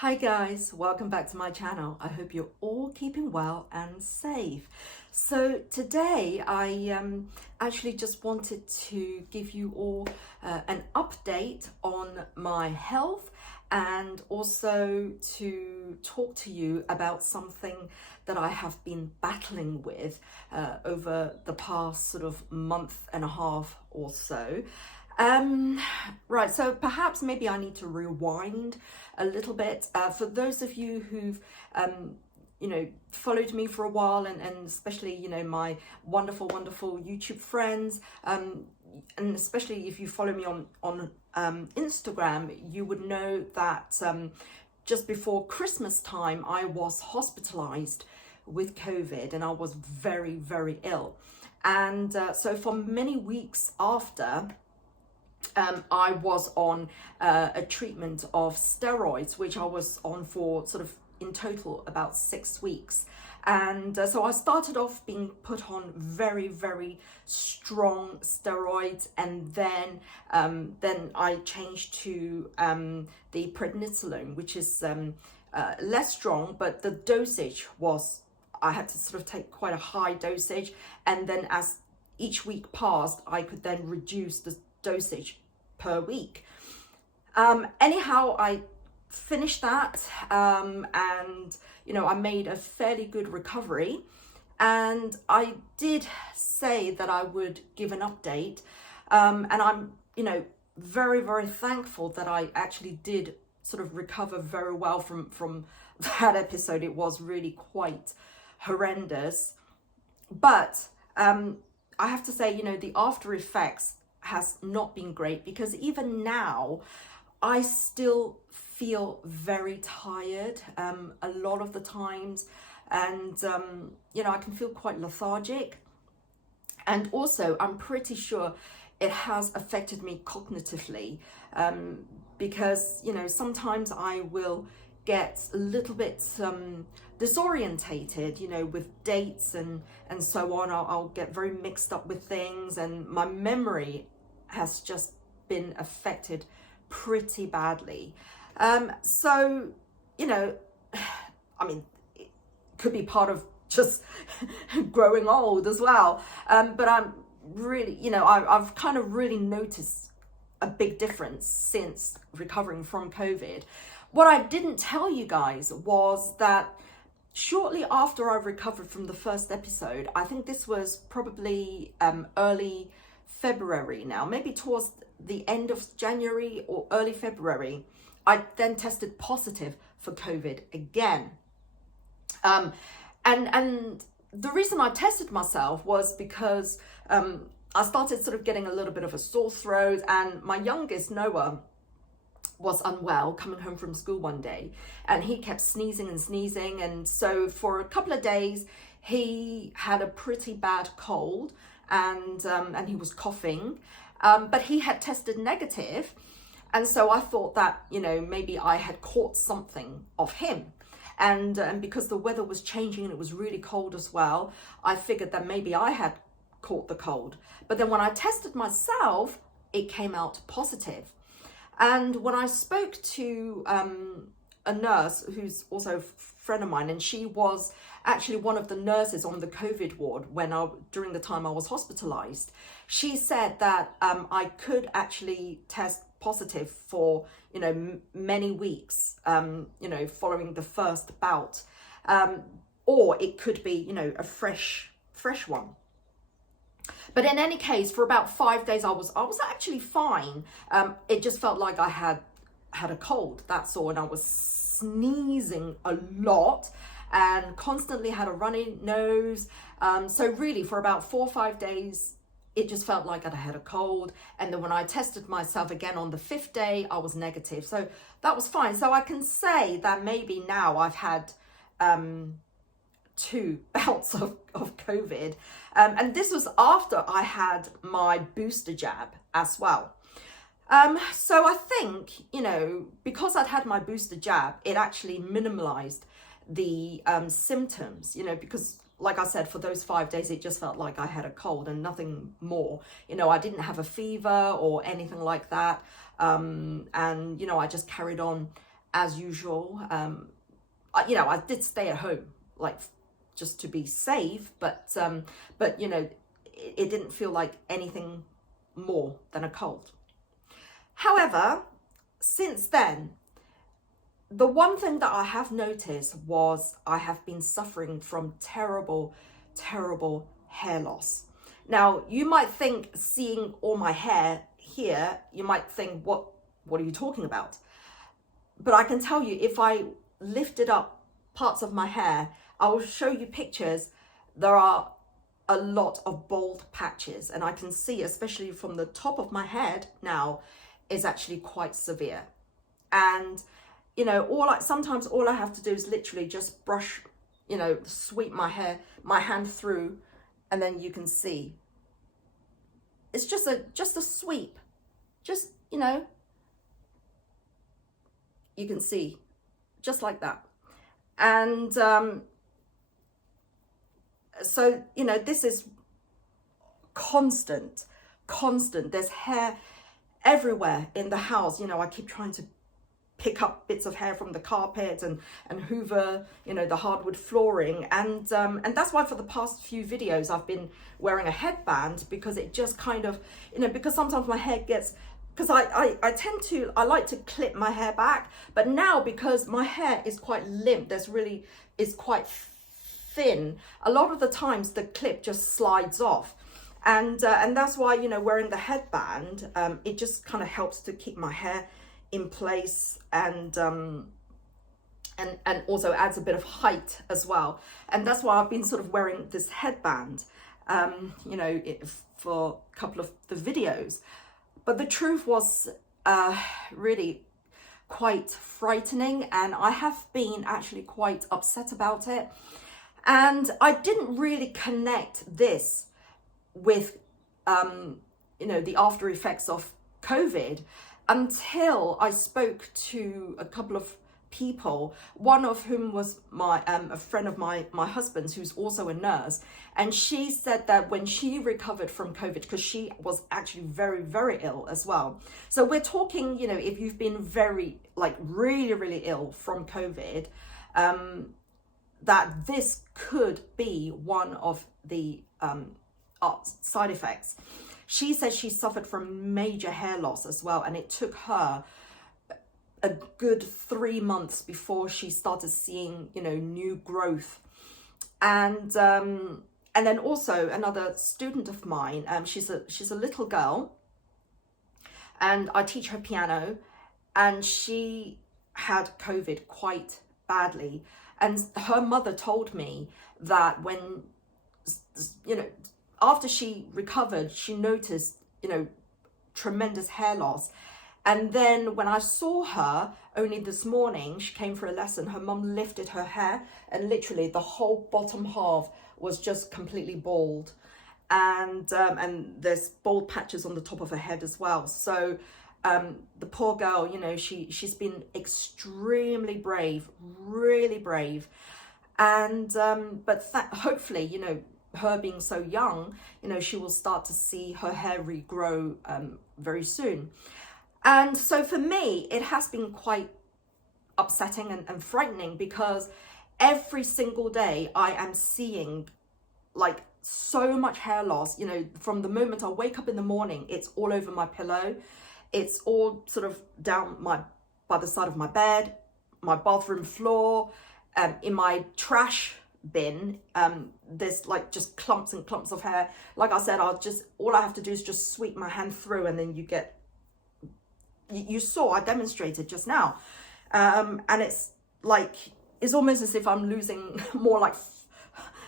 Hi guys, welcome back to my channel. I hope you're all keeping well and safe. So today I actually just wanted to give you all an update on my health and also to talk to you about something that I have been battling with over the past sort of month and a half or so. Um, right, so perhaps maybe I need to rewind a little bit. For those of you who've, followed me for a while and especially, my wonderful YouTube friends, and especially if you follow me on Instagram, you would know that just before Christmas time, I was hospitalized with COVID and I was very ill. And so for many weeks after, I was on a treatment of steroids, which I was on for sort of in total about 6 weeks. And so I started off being put on very strong steroids, and then I changed to the prednisolone, which is less strong, but the dosage was, I had to sort of take quite a high dosage, and then as each week passed, I could then reduce the dosage per week. Anyhow, I finished that, and I made a fairly good recovery, and I did say that I would give an update, and I'm very thankful that I actually did sort of recover very well from that episode. It was really quite horrendous, but I have to say, the after effects has not been great, because even now I still feel very tired a lot of the times, and I can feel quite lethargic, and also I'm pretty sure it has affected me cognitively, because sometimes I will get a little bit disorientated, with dates and so on. I'll get very mixed up with things, and my memory has just been affected pretty badly. So, I mean, it could be part of just growing old as well. But I'm really, I've kind of really noticed a big difference since recovering from COVID. What I didn't tell you guys was that shortly after I recovered from the first episode, I think this was probably early February now, maybe towards the end of January or early February, I then tested positive for COVID again. And the reason I tested myself was because I started sort of getting a little bit of a sore throat, and my youngest, Noah, was unwell coming home from school one day, and he kept sneezing, and so for a couple of days he had a pretty bad cold, and he was coughing, but he had tested negative, and so I thought that maybe I had caught something of him, and because the weather was changing and it was really cold as well, I figured that maybe I had caught the cold. But then when I tested myself, it came out positive. And when I spoke to a nurse who's also a friend of mine, and she was actually one of the nurses on the COVID ward during the time I was hospitalized, she said that I could actually test positive for many weeks, following the first bout, or it could be a fresh one. But in any case, for about 5 days, I was actually fine. It just felt like I had a cold, that's all. And I was sneezing a lot and constantly had a runny nose. So really, for about 4 or 5 days, it just felt like I had a cold. And then when I tested myself again on the 5th day, I was negative. So that was fine. So I can say that maybe now I've had 2 bouts of COVID, and this was after I had my booster jab as well. So I think, because I'd had my booster jab, it actually minimalized the symptoms, because like I said, for those 5 days, it just felt like I had a cold and nothing more. I didn't have a fever or anything like that. And, I just carried on as usual. You know, I did stay at home, like just to be safe, but you know, it didn't feel like anything more than a cold. However, since then, the one thing that I have noticed was I have been suffering from terrible, terrible hair loss. Now, you might think, seeing all my hair here, you might think, what are you talking about? But I can tell you, if I lifted up parts of my hair, I will show you pictures. There are a lot of bald patches, and I can see, especially from the top of my head now, is actually quite severe. And you know, sometimes all I have to do is literally just brush, you know, sweep my hand through, and then you can see. It's just a sweep, just, you know, you can see, just like that. And so, you know, this is constant. There's hair everywhere in the house. You know, I keep trying to pick up bits of hair from the carpet and hoover, you know, the hardwood flooring. And that's why for the past few videos I've been wearing a headband, because it just kind of, you know, because sometimes my hair gets, because I like to clip my hair back, but now because my hair is quite limp, is quite thin, a lot of the times the clip just slides off. And that's why, you know, wearing the headband, it just kind of helps to keep my hair in place, and also adds a bit of height as well. And that's why I've been sort of wearing this headband, you know, for a couple of the videos. But the truth was really quite frightening, and I have been actually quite upset about it. And I didn't really connect this with, you know, the after effects of COVID until I spoke to a couple of people, one of whom was a friend of my husband's, who's also a nurse. And she said that when she recovered from COVID, because she was actually very, very ill as well. So we're talking, you know, if you've been very, like really, really ill from COVID, that this could be one of the side effects. She said she suffered from major hair loss as well, and it took her a good 3 months before she started seeing, you know, new growth. And then also another student of mine, she's a little girl, and I teach her piano, and she had COVID quite badly. And her mother told me that when, you know, after she recovered, she noticed, you know, tremendous hair loss. And then when I saw her only this morning, she came for a lesson, her mum lifted her hair, and literally the whole bottom half was just completely bald. And there's bald patches on the top of her head as well. So the poor girl, you know, she's been extremely brave, really brave. And but hopefully, you know, her being so young, you know, she will start to see her hair regrow very soon. And so for me, it has been quite upsetting and frightening, because every single day I am seeing like so much hair loss. You know, from the moment I wake up in the morning, it's all over my pillow. It's all sort of down by the side of my bed, my bathroom floor, in my trash bin. There's like just clumps and clumps of hair. Like I said, all I have to do is just sweep my hand through, and then you saw, I demonstrated just now. And it's like, it's almost as if I'm losing more like,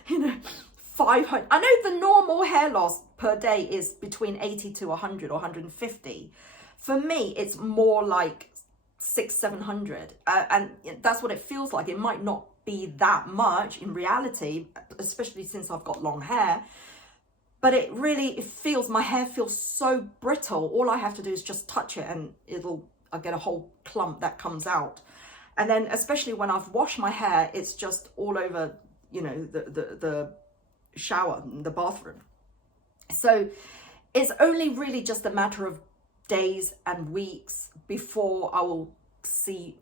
you know, 500. I know the normal hair loss per day is between 80 to 100 or 150. For me, it's more like 600-700. And that's what it feels like. It might not be that much in reality, especially since I've got long hair. But it feels, my hair feels so brittle. All I have to do is just touch it, and I get a whole clump that comes out. And then especially when I've washed my hair, it's just all over, you know, the shower, the bathroom. So it's only really just a matter of days and weeks before I will see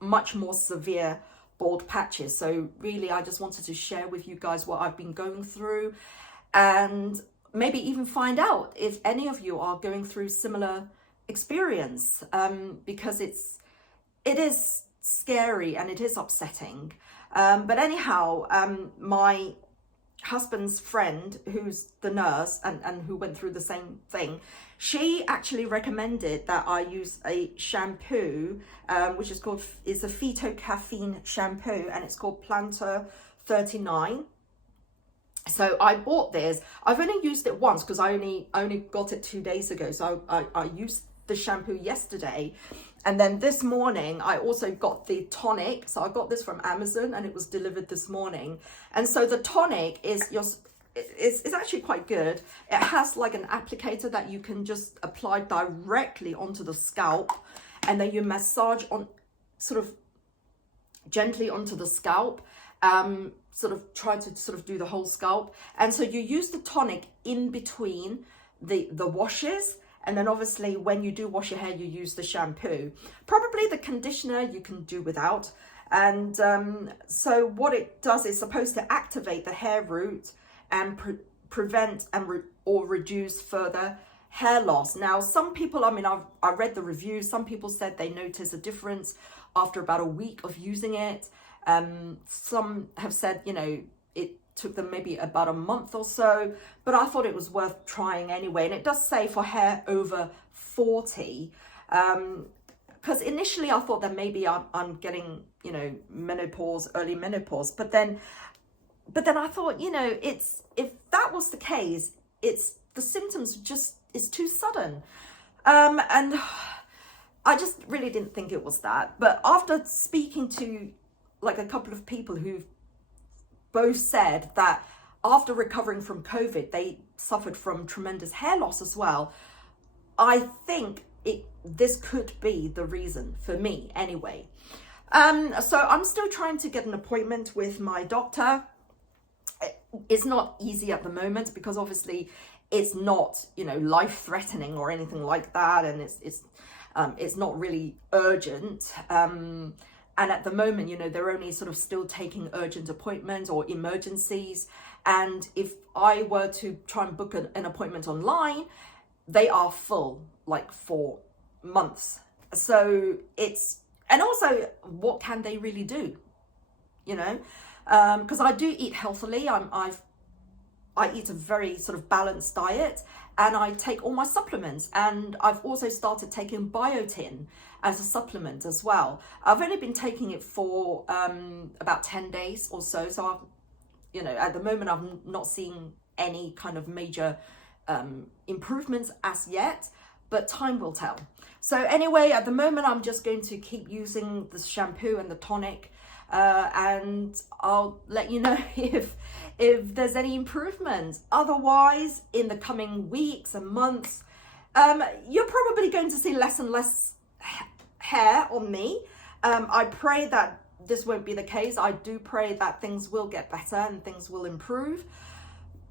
much more severe bald patches. So really, I just wanted to share with you guys what I've been going through, and maybe even find out if any of you are going through similar experience, because it is scary and it is upsetting. But anyhow, my husband's friend, who's the nurse and who went through the same thing, she actually recommended that I use a shampoo, which is a phytocaffeine shampoo, and it's called Plantar 39. So I bought this. I've only used it once because I only got it 2 days ago. So I used the shampoo yesterday, and then this morning I also got the tonic. So I got this from Amazon and it was delivered this morning. And so the tonic is actually quite good. It has like an applicator that you can just apply directly onto the scalp, and then you massage on sort of gently onto the scalp, sort of try to sort of do the whole scalp. And so you use the tonic in between the washes, and then obviously when you do wash your hair, you use the shampoo. Probably the conditioner you can do without. And so what it does is supposed to activate the hair root and prevent or reduce further hair loss. Now, some people, I mean, I read the reviews. Some people said they notice a difference after about a week of using it. Some have said, you know, it took them maybe about a month or so, but I thought it was worth trying anyway. And it does say for hair over 40, because initially I thought that maybe I'm getting, you know, menopause, early menopause, but then I thought, you know, if that was the case, the symptoms it's too sudden. And I just really didn't think it was that. But after speaking to like a couple of people who've both said that after recovering from COVID, they suffered from tremendous hair loss as well, I think this could be the reason for me anyway. So I'm still trying to get an appointment with my doctor. It's not easy at the moment because obviously it's not, you know, life-threatening or anything like that, and it's not really urgent. And at the moment, you know, they're only sort of still taking urgent appointments or emergencies. And if I were to try and book an appointment online, they are full, like for months. So and also, what can they really do? You know, because I do eat healthily. I eat a very sort of balanced diet, and I take all my supplements, and I've also started taking biotin as a supplement as well. I've only been taking it for about 10 days or so. So I've, you know, at the moment I'm not seeing any kind of major improvements as yet, but time will tell. So anyway, at the moment I'm just going to keep using the shampoo and the tonic, and I'll let you know if there's any improvement. Otherwise, in the coming weeks and months, you're probably going to see less and less hair on me. I pray that this won't be the case. I do pray that things will get better and things will improve.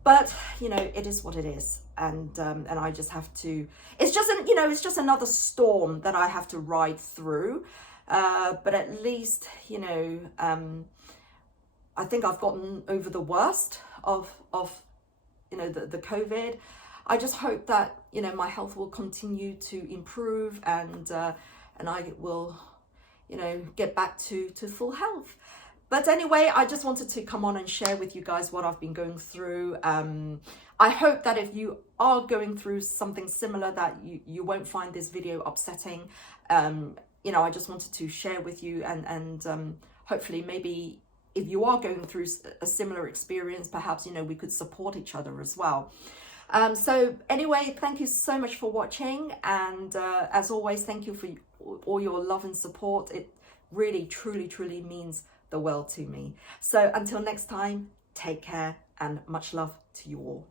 But, you know, it is what it is. And I just have to, it's just another storm that I have to ride through. But at least, you know, I think I've gotten over the worst of you know, the COVID. I just hope that, you know, my health will continue to improve, and I will, you know, get back to full health. But anyway, I just wanted to come on and share with you guys what I've been going through. I hope that if you are going through something similar, that you won't find this video upsetting. You know, I just wanted to share with you, and hopefully maybe if you are going through a similar experience, perhaps, you know, we could support each other as well. So anyway, thank you so much for watching. And as always, thank you for all your love and support. It really, truly, truly means the world to me. So until next time, take care and much love to you all.